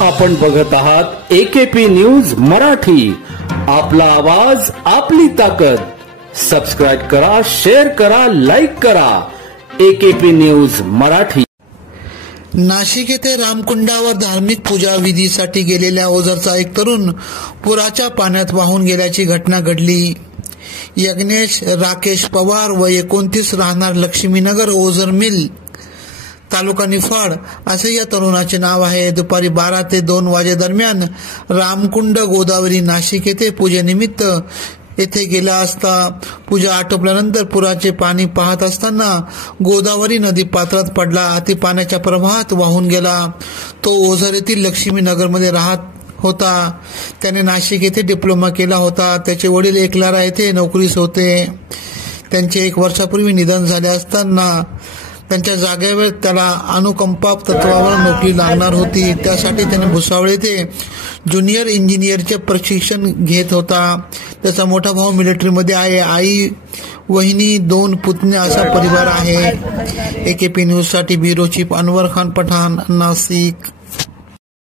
आपण बघत आहात AKP न्यूज मराठी. आपला आवाज आपली ताकद. सबस्क्राइब करा, शेअर करा, लाईक करा. AKP news Marathi. नाशिक येथे रामकुंडावर धार्मिक पूजा विधीसाठी गेलेल्या ओझरचा एक तरुण पुराच्या पाण्यात वाहून गेल्याची घटना घडली. यज्ञेश राकेश पवार व 29 राहणार लक्ष्मीनगर ओझर मिल तालुका निफाड असे या तरुणाचे नाव आहे. दुपारी 12 ते 2 वाजेदरम्यान रामकुंड गोदावरी नाशिक येथे पूजेनिमित्त येथे गेला असता पूजा आटोपल्यानंतर पुराचे पाणी पाहत असताना गोदावरी नदी पात्रात पडला. ती पाण्याच्या प्रवाहात वाहून गेला. तो ओझर येथील लक्ष्मीनगरमध्ये राहत होता. त्याने नाशिक येथे डिप्लोमा केला होता. त्याचे वडील एकलारा येथे नोकरीस होते. त्यांचे 1 वर्षापूर्वी निधन झाले असताना त्यांच्या जागेवर त्याला अनुकंपा तत्वावर नोकरी लागणार होती. त्यासाठी त्याने भुसावळ येथे ज्युनियर इंजिनियरचे प्रशिक्षण घेत होता. त्याचा मोठा भाऊ मिलिटरीमध्ये आहे. आई, वहिनी, 2 पुतणे असा परिवार आहे. AKP न्यूज साठी ब्युरो चीफ अनवर खान पठाण, नाशिक.